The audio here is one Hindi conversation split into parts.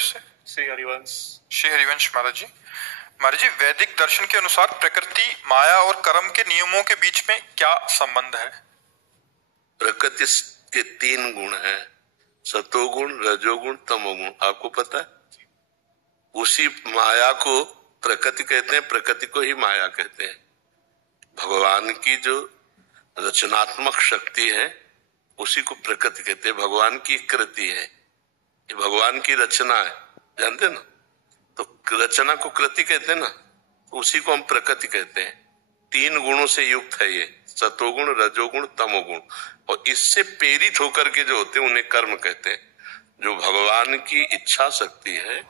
फिर से? श्री हरिवंश। श्री हरिवंश महाराज जी। महाराज जी, वैदिक दर्शन के अनुसार प्रकृति, माया और कर्म के नियमों के बीच में क्या संबंध है? प्रकृति के 3 गुण हैं, सतोगुण, रजोगुण, तमोगुण। आपको पता है? उसी माया को प्रकृति कहते हैं, प्रकृति को ही माया कहते हैं। भगवान की जो रचनात्मक शक्ति है उसी को प्रकृति कहते हैं। भगवान की कृति है, ये भगवान की रचना है, जानते ना? तो रचना को कृति कहते हैं ना, उसी को हम प्रकृति कहते हैं। 3 गुणों से युक्त है ये, सतोगुण, रजोगुण, तमोगुण। और इससे प्रेरित होकर के जो होते हैं उन्हें कर्म कहते हैं। जो भगवान की इच्छा शक्ति है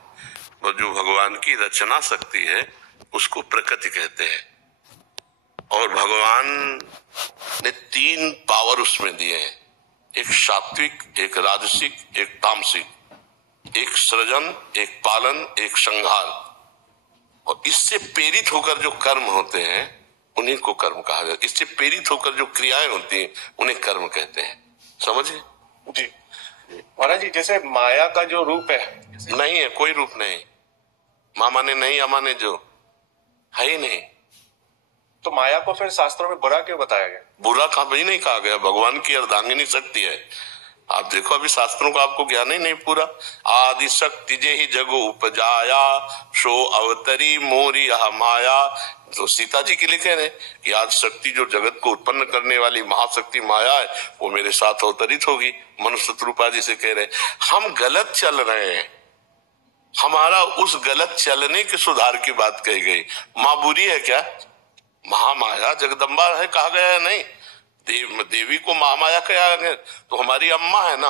और जो भगवान की रचना शक्ति है उसको प्रकृति कहते हैं। और भगवान ने 3 पावर उसमें दिए हैं, एक सात्विक, एक राजसिक, एक तामसिक, एक सृजन, एक पालन, एक संहार। और इससे प्रेरित होकर जो कर्म होते हैं उन्हीं को कर्म कहा जाता है। इससे प्रेरित होकर जो क्रियाएं होती हैं उन्हें कर्म कहते हैं। समझे जी महाराज जी, जैसे माया का जो रूप है नहीं है, कोई रूप नहीं। मामा ने नहीं, अमा ने जो है ही नहीं। तो माया को फिर शास्त्रों में बुरा क्यों बताया गया? बुरा कभी नहीं कहा गया, भगवान की अर्धांगिनी शक्ति है। आप देखो, अभी शास्त्रों का आपको ज्ञान ही नहीं पूरा। आदि शक्ति जे ही जगो उपजाया, सो अवतरी मोरी यह माया। तो सीता जी के लिए कह रहे हैं कि आदि शक्ति जो जगत को उत्पन्न करने वाली महाशक्ति माया है वो मेरे साथ अवतरित होगी। मनुष्य रूपा जी से कह रहे हैं हम गलत चल रहे हैं, हमारा उस गलत चलने के सुधार की बात कही गई। माँ बुरी है क्या? महामाया जगदम्बा है कहा गया है? नहीं, देवी को महामाया कहा गया तो हमारी अम्मा है ना।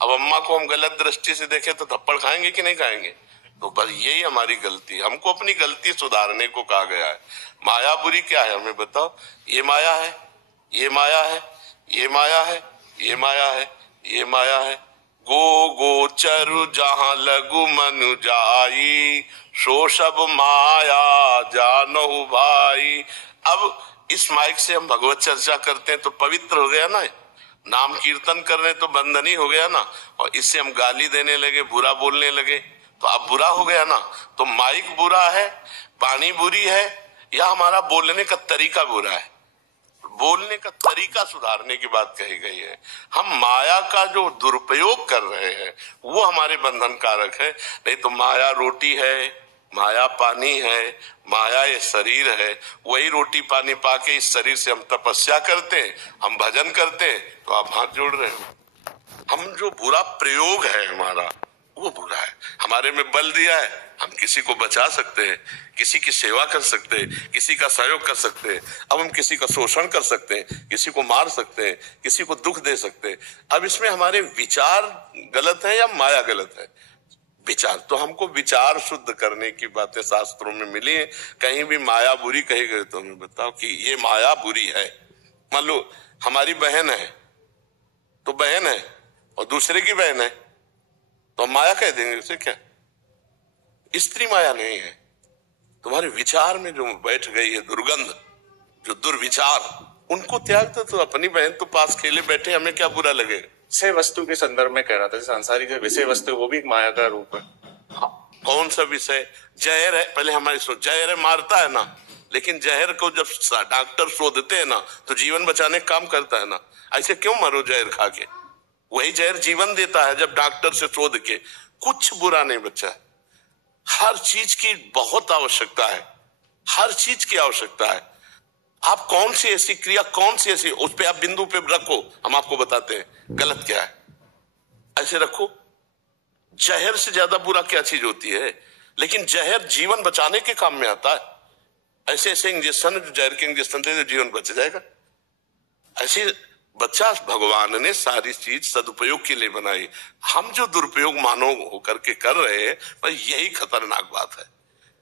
अब अम्मा को हम गलत दृष्टि से देखें तो थप्पड़ खाएंगे कि नहीं खाएंगे? तो बस यही हमारी गलती, हमको अपनी गलती सुधारने को कहा गया है। माया बुरी क्या है हमें बताओ? ये माया है, ये माया है, ये माया है, ये माया है, ये माया है। गो गोचरु जहां लघु मनु जाई, सो सब माया जानहु भाई। अब इस माइक से हम भगवत चर्चा करते हैं तो पवित्र हो गया ना, नाम कीर्तन कर रहे तो बंधन ही हो गया ना। और इससे हम गाली देने लगे, बुरा बोलने लगे तो अब बुरा हो गया ना। तो माइक बुरा है, वाणी बुरी है, या हमारा बोलने का तरीका बुरा है? बोलने का तरीका सुधारने की बात कही गई है। हम माया का जो दुरुपयोग कर रहे हैं वो हमारे बंधन कारक है। नहीं तो माया रोटी है, माया पानी है, माया ये शरीर है। वही रोटी पानी पाके इस शरीर से हम तपस्या करते हैं, हम भजन करते हैं, तो आप हाथ जोड़ रहे हैं। हम जो बुरा प्रयोग है हमारा वो बुरा है। हमारे में बल दिया है, हम किसी को बचा सकते हैं, किसी की सेवा कर सकते हैं, किसी का सहयोग कर सकते हैं। अब हम किसी का शोषण कर सकते हैं, किसी को मार सकते हैं, किसी को दुख दे सकते हैं। अब इसमें हमारे विचार गलत है या माया गलत है? विचार तो हमको विचार शुद्ध करने की बातें शास्त्रों में मिली है। कहीं भी माया बुरी कही गई तो हमें बताओ कि ये माया बुरी है। मान लो हमारी बहन है तो बहन है और दूसरे की बहन है तो हम माया कह देंगे उसे? क्या स्त्री माया नहीं है? तुम्हारे विचार में जो बैठ गई है दुर्गंध, जो दुर्विचार, उनको त्याग दो। तो अपनी बहन तो पास खेले बैठे, हमें क्या बुरा लगेगा? विषय वस्तु के संदर्भ में कह रहा था, सांसारिक विषय वस्तु वो भी माया का रूप है। हाँ, कौन सा विषय? जहर है, पहले हमारी सोच, जहर है मारता है ना, लेकिन जहर को जब डॉक्टर शोधते हैं ना तो जीवन बचाने का काम करता है ना। ऐसे क्यों मरो जहर खा के? वही जहर जीवन देता है जब डॉक्टर से शोध के। कुछ बुरा नहीं बचा। हर चीज की बहुत आवश्यकता है, हर चीज की आवश्यकता है। आप कौन सी ऐसी क्रिया, कौन सी ऐसी, उस पे आप बिंदु पे रखो, हम आपको बताते हैं गलत क्या है। ऐसे रखो। जहर से ज्यादा बुरा क्या चीज होती है? लेकिन जहर जीवन बचाने के काम में आता है। ऐसे ऐसे इंजेक्शन, जो जहर के इंजेक्शन दे तो जीवन बच जाएगा। ऐसे बच्चा भगवान ने सारी चीज सदुपयोग के लिए बनाई। हम जो दुरुपयोग मानव होकर के कर रहे हैं यही खतरनाक बात है।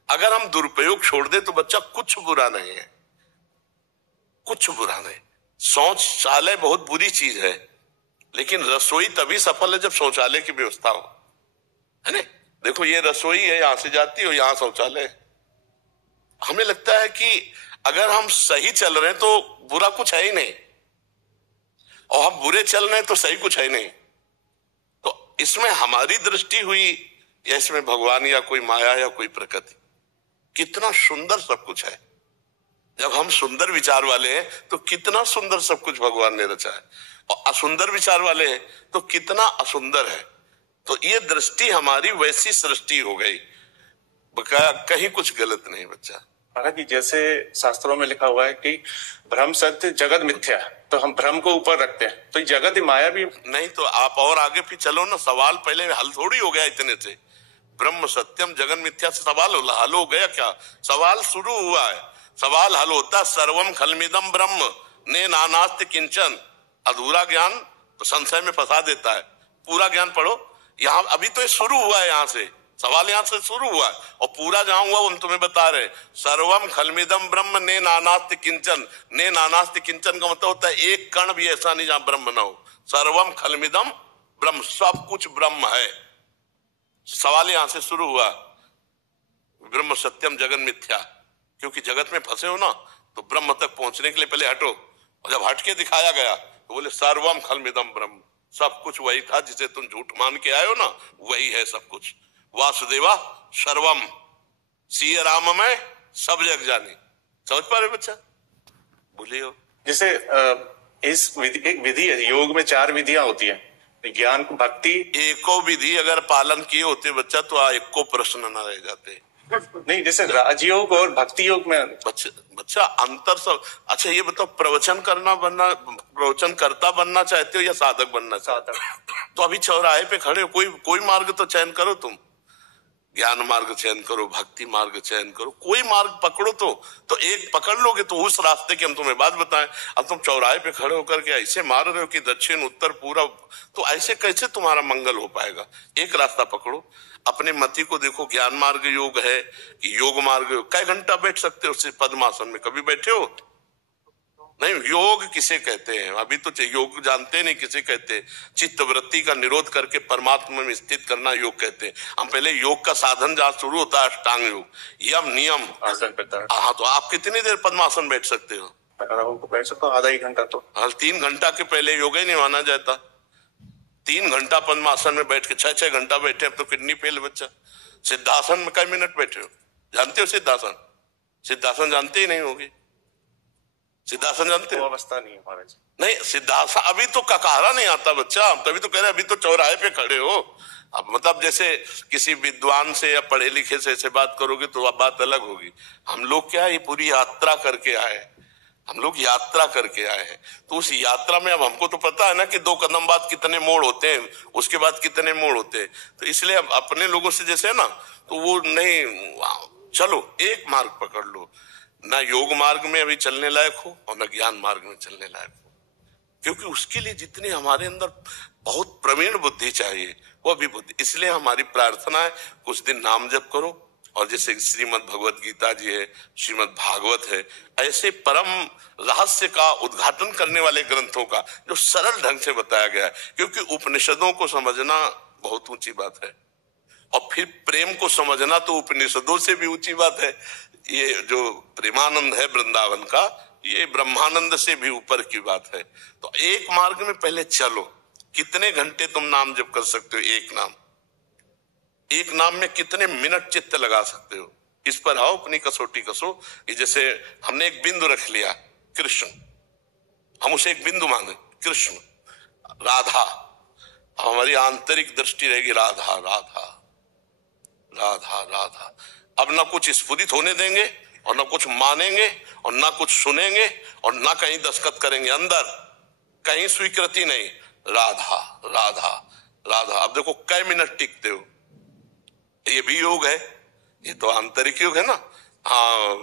अगर हम दुरुपयोग छोड़ दे तो बच्चा कुछ बुरा नहीं है, कुछ बुरा नहीं। शौचालय बहुत बुरी चीज है, लेकिन रसोई तभी सफल है जब शौचालय की व्यवस्था हो, है ना? देखो ये रसोई है, यहां से जाती हो, यहां शौचालय है। हमें लगता है कि अगर हम सही चल रहे हैं तो बुरा कुछ है ही नहीं, और हम बुरे चल रहे हैं तो सही कुछ है नहीं। तो इसमें हमारी दृष्टि हुई या इसमें भगवान या कोई माया या कोई प्रकृति? कितना सुंदर सब कुछ है। जब हम सुंदर विचार वाले हैं तो कितना सुंदर सब कुछ भगवान ने रचा है, और असुंदर विचार वाले हैं तो कितना असुंदर है। तो ये दृष्टि हमारी वैसी सृष्टि हो गई, कहीं कुछ गलत नहीं बच्चा। महाराज जी, जैसे शास्त्रों में लिखा हुआ है कि ब्रह्म सत्य जगत मिथ्या, तो हम भ्रम को ऊपर रखते हैं, तो जगत माया भी नहीं। तो आप और आगे भी चलो ना, सवाल पहले हल थोड़ी हो गया इतने से। ब्रह्म सत्यम जगन मिथ्या से सवाल हल हो गया क्या? सवाल शुरू हुआ है, सवाल हल होता सर्वम खलमिदम ब्रह्म ने नानास्ति किंचन। अधूरा ज्ञान तो संशय में फंसा देता है, पूरा ज्ञान पढ़ो। यहाँ अभी तो ये शुरू हुआ है, यहाँ से सवाल यहाँ से शुरू हुआ है, और पूरा जहां हुआ हम तुम्हें बता रहे। सर्वम खलमिदम ब्रह्म ने नानास्ति किंचन। ने नानास्ति किंचन का मतलब होता है एक कण भी ऐसा नहीं जहां ब्रह्म न हो। सर्वम खलमिदम ब्रह्म, सब कुछ ब्रह्म है। सवाल यहां से शुरू हुआ, ब्रह्म सत्यम जगन मिथ्या। क्योंकि जगत में फंसे हो ना, तो ब्रह्म तक पहुंचने के लिए पहले हटो, और जब हट के दिखाया गया तो बोले सर्वम खलमिदम ब्रह्म, सब कुछ वही था जिसे तुम झूठ मान के आए हो ना, वही है सब कुछ। वासुदेवा सर्वम, सिय राम में सब जग जानी। समझ पा रहे बच्चा? बोलियो। जैसे इस एक विधि है, योग में 4 विधियां होती है, ज्ञान, भक्ति। एको विधि अगर पालन किए होते बच्चा तो एको प्रश्न न रह जाते। नहीं, जैसे राजयोग और भक्ति योग में बच्चा अंतर सब। अच्छा ये बताओ, प्रवचन करता बनना चाहते हो या साधक बनना चाहते हो? तो अभी चौराहे पे खड़े हो, कोई मार्ग तो चयन करो तुम। ज्ञान मार्ग चयन करो, भक्ति मार्ग चयन करो, कोई मार्ग पकड़ो। तो एक पकड़ लोगे तो उस रास्ते की हम तुम्हें बात बताएं। अब तुम चौराहे पे खड़े होकर के ऐसे मार रहे हो कि दक्षिण उत्तर पूरब, तो ऐसे कैसे तुम्हारा मंगल हो पाएगा? एक रास्ता पकड़ो, अपने मति को देखो, ज्ञान मार्ग योग है कि योग मार्ग। कई घंटा बैठ सकते हो पद्मासन में? कभी बैठे हो? नहीं। योग किसे कहते हैं? अभी तो योग जानते नहीं किसे कहते हैं। चित्त वृत्ति का निरोध करके परमात्मा में स्थित करना योग कहते हैं। हम पहले योग का साधन जहां शुरू होता है अष्टांग योग, यम नियम आसन। हाँ, तो आप कितनी देर पद्मासन बैठ सकते हो? बैठ सकते हो आधा 1 घंटा। तो 3 घंटा के पहले योग ही नहीं माना जाता। 3 घंटा पद्मासन में बैठ के 6 घंटा बैठे, अब तो किडनी फेल बच्चा। सिद्धासन में कई मिनट बैठे हो? जानते हो सिद्धासन? सिद्धासन जानते ही नहीं होगी। सिद्धासन जानते हो? अवस्था नहीं है महाराज। नहीं, सिद्धासन अभी तो ककारा नहीं आता बच्चा, तभी तो कह रहे अभी तो चौराहे पे खड़े हो। अब मतलब जैसे किसी विद्वान से या पढ़े लिखे से ऐसे बात करोगे तो अब बात अलग होगी। हम लोग क्या, ये पूरी यात्रा करके आए, हम लोग यात्रा करके आए हैं। तो उस यात्रा में अब हमको तो पता है ना कि 2 कदम बाद कितने मोड़ होते हैं, उसके बाद कितने मोड़ होते हैं। तो इसलिए अब अपने लोगों से जैसे है ना, तो वो नहीं। चलो एक मार्ग पकड़ लो, ना योग मार्ग में अभी चलने लायक हो और ना ज्ञान मार्ग में चलने लायक हो, क्योंकि उसके लिए जितनी हमारे अंदर बहुत प्रवीण बुद्धि चाहिए, वो भी बुद्धि। इसलिए हमारी प्रार्थना है कुछ दिन नाम जप करो, और जैसे श्रीमद् भगवत गीता जी है, श्रीमद् भागवत है, ऐसे परम रहस्य का उद्घाटन करने वाले ग्रंथों का जो सरल ढंग से बताया गया है। क्योंकि उपनिषदों को समझना बहुत ऊंची बात है, और फिर प्रेम को समझना तो उपनिषदों से भी ऊंची बात है। ये जो प्रेमानंद है वृंदावन का, ये ब्रह्मानंद से भी ऊपर की बात है। तो एक मार्ग में पहले चलो। कितने घंटे तुम नाम जप कर सकते हो? एक नाम में कितने मिनट चित्त लगा सकते हो? इस पर आओ, अपनी कसौटी कसो। कि जैसे हमने एक बिंदु रख लिया, कृष्ण, हम उसे एक बिंदु माने, कृष्ण, राधा। हमारी आंतरिक दृष्टि रहेगी राधा राधा राधा राधा। अब ना कुछ स्फुरित होने देंगे, और ना कुछ मानेंगे, और ना कुछ सुनेंगे, और ना कहीं दस्तखत करेंगे अंदर, कहीं स्वीकृति नहीं। राधा राधा राधा। अब देखो कई मिनट टिकते हो। ये भी योग है, ये तो आंतरिक योग है ना। हाँ,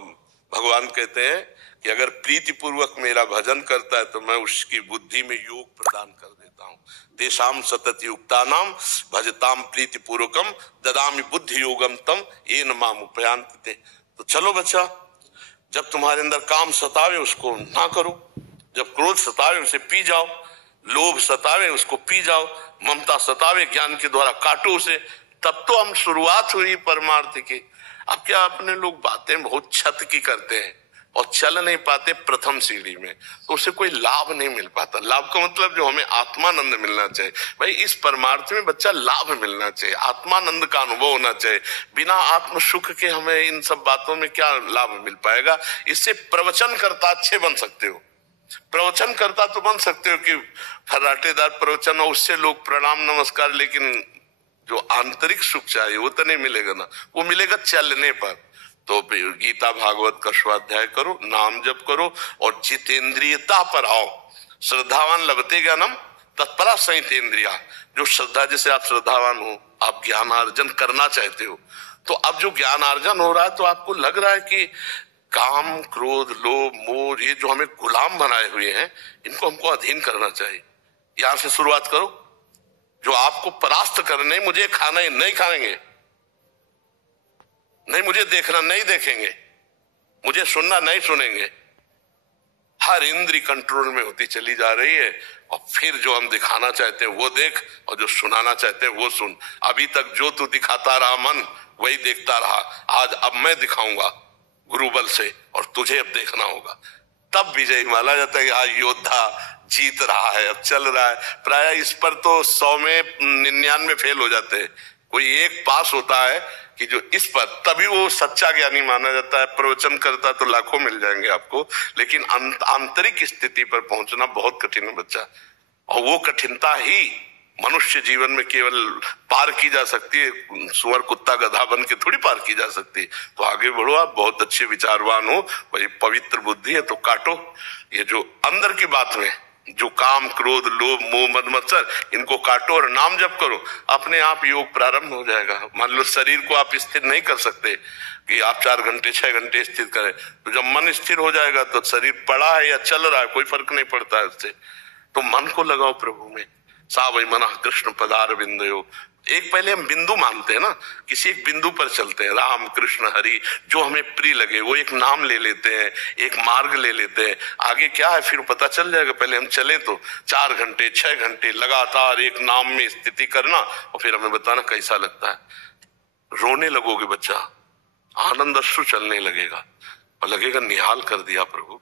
भगवान कहते हैं कि अगर प्रीति पूर्वक मेरा भजन करता है तो मैं उसकी बुद्धि में योग प्रदान कर देता हूँ। तेषाम सतत युक्तानाम भजताम प्रीति पूर्वकम ददामि बुद्धि योगम तम येन माम उपयान्ति। तो चलो बच्चा, जब तुम्हारे अंदर काम सतावे उसको ना करो, जब क्रोध सतावे उसे पी जाओ, लोभ सतावे उसको पी जाओ, ममता सतावे ज्ञान के द्वारा काटो उसे। तब तो हम शुरुआत हुई परमार्थ की। अब क्या अपने लोग बातें बहुत छत की करते हैं, और चल नहीं पाते प्रथम सीढ़ी में, तो उसे कोई लाभ नहीं मिल पाता। लाभ का मतलब जो हमें आत्मानंद मिलना चाहिए, भाई इस परमार्थ में बच्चा लाभ मिलना चाहिए, आत्मानंद का अनुभव होना चाहिए। बिना आत्म सुख के हमें इन सब बातों में क्या लाभ मिल पाएगा। इससे प्रवचन करता अच्छे बन सकते हो, प्रवचन करता तो बन सकते हो कि फर्राटेदार प्रवचन हो, उससे लोग प्रणाम नमस्कार, लेकिन जो आंतरिक सुख चाहिए वो तो नहीं मिलेगा ना, वो मिलेगा चलने पर। तो गीता भागवत का स्वाध्याय करो, नाम जप करो और जितेंद्रियता पर आओ। श्रद्धावान लभते ज्ञानम तत्परा संयतेंद्रिया। जो श्रद्धा, जैसे आप श्रद्धावान हो, आप ज्ञानार्जन करना चाहते हो, तो अब जो ज्ञानार्जन हो रहा है तो आपको लग रहा है कि काम क्रोध लोभ मोह ये जो हमें गुलाम बनाए हुए हैं, इनको हमको अधीन करना चाहिए। यहां से शुरुआत करो। जो आपको परास्त करने, मुझे खाना ही नहीं खाएंगे, नहीं मुझे देखना नहीं देखेंगे, मुझे सुनना नहीं सुनेंगे, हर इंद्री कंट्रोल में होती चली जा रही है। और फिर जो हम दिखाना चाहते हैं वो देख, और जो सुनाना चाहते हैं वो सुन। अभी तक जो तू दिखाता रहा मन, वही देखता रहा। आज अब मैं दिखाऊंगा गुरु बल से, और तुझे अब देखना होगा। तब विजय माना जाता है कि हाँ योद्धा जीत रहा है, अब चल रहा है। प्राय इस पर तो 100 में 99 फेल हो जाते हैं, कोई एक पास होता है कि जो इस पर, तभी वो सच्चा ज्ञानी माना जाता है। प्रवचन करता तो लाखों मिल जाएंगे आपको, लेकिन आंतरिक स्थिति पर पहुंचना बहुत कठिन है बच्चा। और वो कठिनता ही मनुष्य जीवन में केवल पार की जा सकती है, सुअर कुत्ता गधा बन के थोड़ी पार की जा सकती। तो आगे बढ़ो, आप बहुत अच्छे विचारवान हो, भाई पवित्र बुद्धि है तो काटो ये जो अंदर की बात में जो काम क्रोध लोभ मोह मद मत्सर, इनको काटो और नाम जप करो। अपने आप योग प्रारंभ हो जाएगा। मान लो शरीर को आप स्थिर नहीं कर सकते कि आप 4 घंटे 6 घंटे स्थिर करें, तो जब मन स्थिर हो जाएगा तो शरीर पड़ा है या चल रहा है कोई फर्क नहीं पड़ता है उससे। तो मन को लगाओ प्रभु में। सा वही मना कृष्ण पदार बिंदु। एक पहले हम बिंदु मानते हैं ना, किसी एक बिंदु पर चलते हैं, राम कृष्ण हरि जो हमें प्रिय लगे वो एक नाम ले लेते हैं, एक मार्ग ले लेते हैं। आगे क्या है फिर पता चल जाएगा। पहले हम चले तो 4 घंटे 6 घंटे लगातार एक नाम में स्थिति करना, और फिर हमें बताना कैसा लगता है। रोने लगोगे बच्चा, आनंद अश्रु चलने लगेगा और लगेगा निहाल कर दिया प्रभु,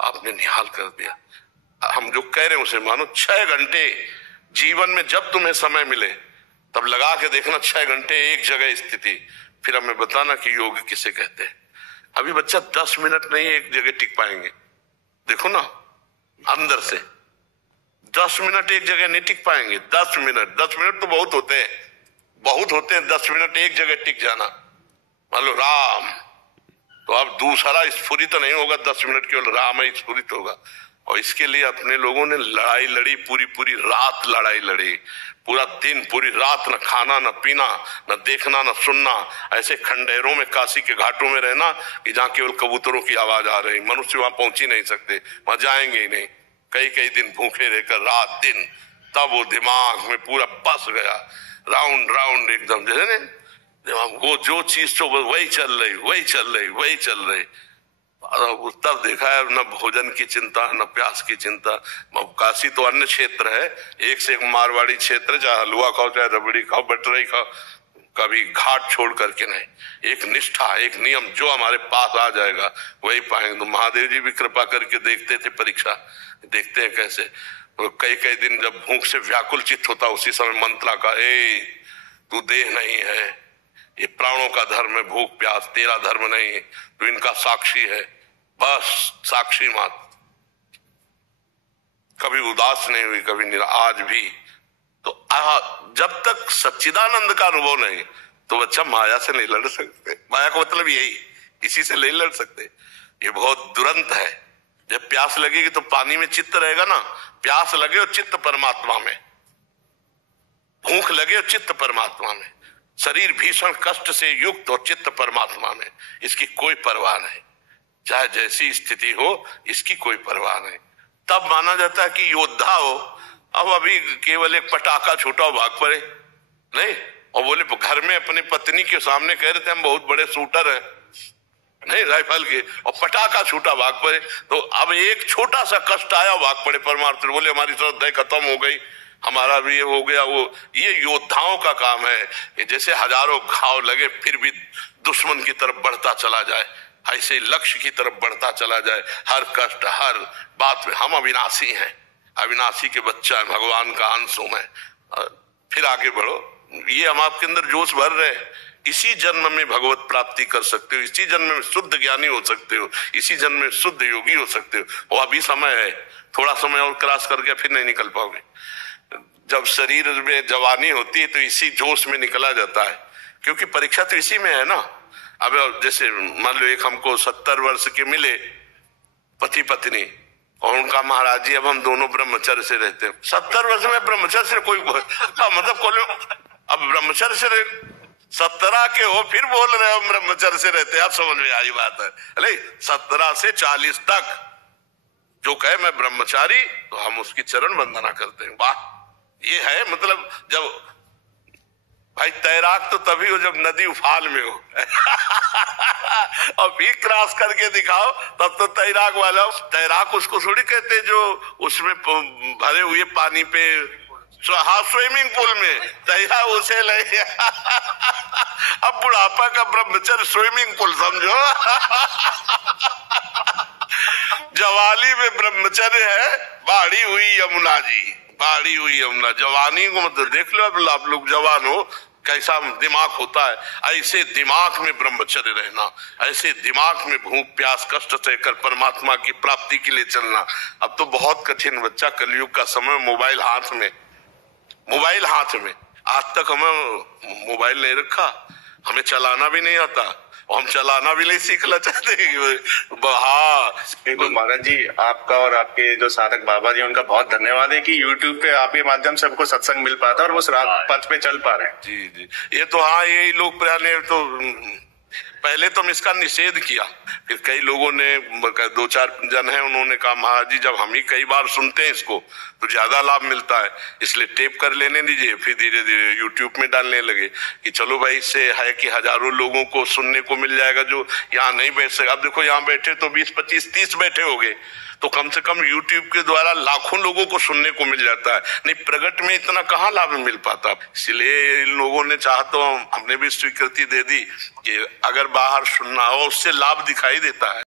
आपने निहाल कर दिया। हम जो कह रहे हैं उसे मानो। 6 घंटे जीवन में जब तुम्हें समय मिले तब लगा के देखना, 6 घंटे एक जगह स्थिति, फिर हमें बताना कि योग किसे कहते हैं। अभी बच्चा 10 मिनट नहीं एक जगह टिक पाएंगे। देखो ना अंदर से 10 मिनट एक जगह नहीं टिक पाएंगे। 10 मिनट तो बहुत होते हैं, बहुत होते हैं। 10 मिनट एक जगह टिक जाना, मान लो राम, तो अब दूसरा स्फुरित नहीं होगा, 10 मिनट केवल राम ही स्फुरित होगा। और इसके लिए अपने लोगों ने लड़ाई लड़ी, पूरी रात लड़ाई लड़ी, पूरा दिन पूरी रात, न खाना न पीना न देखना न सुनना। ऐसे खंडेरों में काशी के घाटों में रहना कि जहाँ केवल कबूतरों की आवाज आ रही, मनुष्य वहां पहुंच ही नहीं सकते, वहां जाएंगे ही नहीं। कई दिन भूखे रहकर रात दिन, तब वो दिमाग में पूरा बस गया, राउंड एकदम जैसे दिमाग, वो जो चीज तो वही चल रही। तब देखा है न भोजन की चिंता न प्यास की चिंता। काशी तो अन्य क्षेत्र है, एक से एक मारवाड़ी क्षेत्र, चाहे हलवा खाओ चाहे रबड़ी खाओ बटरई खाओ, कभी घाट छोड़ करके नहीं। एक निष्ठा एक नियम जो हमारे पास आ जाएगा वही पाएंगे। तो महादेव जी भी कृपा करके देखते थे परीक्षा, देखते हैं कैसे। तो कई दिन जब भूख से व्याकुल चित्त होता, उसी समय मंत्रा का, ए तू देह नहीं है, ये प्राणों का धर्म है भूख प्यास, तेरा धर्म नहीं, तो इनका साक्षी है, बस साक्षी मात्र। कभी उदास नहीं हुई, कभी आज भी। तो जब तक सच्चिदानंद का अनुभव नहीं तो बच्चा माया से नहीं लड़ सकते। माया का मतलब यही, इसी से नहीं लड़ सकते। ये बहुत दुरंत है। जब प्यास लगेगी तो पानी में चित्त रहेगा ना, प्यास लगे और चित्त परमात्मा में, भूख लगे और चित्त परमात्मा में, शरीर भीषण कष्ट से युक्त और चित्त परमात्मा में, इसकी कोई परवाह नहीं। चाहे जैसी स्थिति हो इसकी कोई परवाह नहीं। तब माना जाता है कि योद्धा हो। अब अभी केवल एक पटाखा छूटा भाग पड़े नहीं, और बोले घर में अपनी पत्नी के सामने कह रहे थे हम बहुत बड़े शूटर हैं नहीं राइफल के, और पटाखा छूटा भाग पड़े। तो अब एक छोटा सा कष्ट आया भाग पड़े परमार्थ, बोले हमारी श्रद्धा खत्म हो गई, हमारा भी ये हो गया वो। ये योद्धाओं का काम है कि जैसे हजारों घाव लगे फिर भी दुश्मन की तरफ बढ़ता चला जाए। ऐसे लक्ष्य की तरफ बढ़ता चला जाए। हर कष्ट, हर बात में हम अविनाशी हैं, अविनाशी के बच्चा है, भगवान का अंश हूं मैं। फिर आगे बढ़ो, ये हम आपके अंदर जोश भर रहे हैं। इसी जन्म में भगवत प्राप्ति कर सकते हो, इसी जन्म में शुद्ध ज्ञानी हो सकते हो, इसी जन्म में शुद्ध योगी हो सकते हो। वो अभी समय है, थोड़ा समय और क्रॉस करके फिर नहीं निकल पाओगे। जब शरीर में जवानी होती है तो इसी जोश में निकला जाता है, क्योंकि परीक्षा तो इसी में है ना। अब जैसे मान लो एक हमको 70 वर्ष के मिले पति पत्नी, और उनका महाराज जी अब हम दोनों ब्रह्मचर्य से रहते हैं। 70 वर्ष में ब्रह्मचर्य से कोई मतलब अब ब्रह्मचर्य से 17 के हो फिर बोल रहे हो ब्रह्मचर्य से रहते हैं। आप समझ में आई बात है। अरे 17 से 40 तक जो कहे मैं ब्रह्मचारी, तो हम उसकी चरण वंदना करते हैं। वाह, ये है मतलब। जब भाई तैराक तो तभी हो जब नदी उफान में हो और फिर क्रॉस करके दिखाओ, तब तो तैराक वाला। तैराक उसको थोड़ी कहते जो उसमें भरे हुए पानी पे, हाँ स्विमिंग पूल में तैयार उसे ले अब बुढ़ापा का ब्रह्मचर्य स्विमिंग पूल समझो जवानी में ब्रह्मचर्य है बाढ़ी हुई यमुना जी, बाढ़ी हुई यमुना। जवानी को मतलब देख लो, अब आप लोग जवान हो, कैसा दिमाग होता है। ऐसे दिमाग में ब्रह्मचर्य रहना, ऐसे दिमाग में भूख प्यास कष्ट सहकर परमात्मा की प्राप्ति के लिए चलना। अब तो बहुत कठिन बच्चा, कलयुग का समय, मोबाइल हाथ में, मोबाइल हाथ में। आज तक हमें मोबाइल नहीं रखा, हमें चलाना भी नहीं आता, हम चलाना भी नहीं सीखना चाहते। हाँ बिल्कुल महाराज जी, आपका और आपके जो साधक बाबा जी, उनका बहुत धन्यवाद है कि YouTube पे आपके माध्यम से सबको सत्संग मिल पाता है और वो रात पथ पे चल पा रहे हैं। जी जी, ये तो हाँ, यही लोग प्रयाने तो पहले तो हम इसका निषेध किया, फिर कई लोगों ने, 2-4 जन हैं, उन्होंने कहा महाराज जी जब हम ही कई बार सुनते हैं इसको तो ज्यादा लाभ मिलता है, इसलिए टेप कर लेने दीजिए। फिर धीरे धीरे YouTube में डालने लगे कि चलो भाई, इससे है कि हजारों लोगों को सुनने को मिल जाएगा जो यहाँ नहीं बैठ सके। अब देखो यहाँ बैठे तो 20, 25, 30 बैठे हो गए, तो कम से कम YouTube के द्वारा लाखों लोगों को सुनने को मिल जाता है। नहीं, प्रगट में इतना कहाँ लाभ मिल पाता। इसलिए इन लोगों ने चाहा तो हमने भी स्वीकृति दे दी कि अगर बाहर सुनना हो उससे लाभ दिखाई देता है।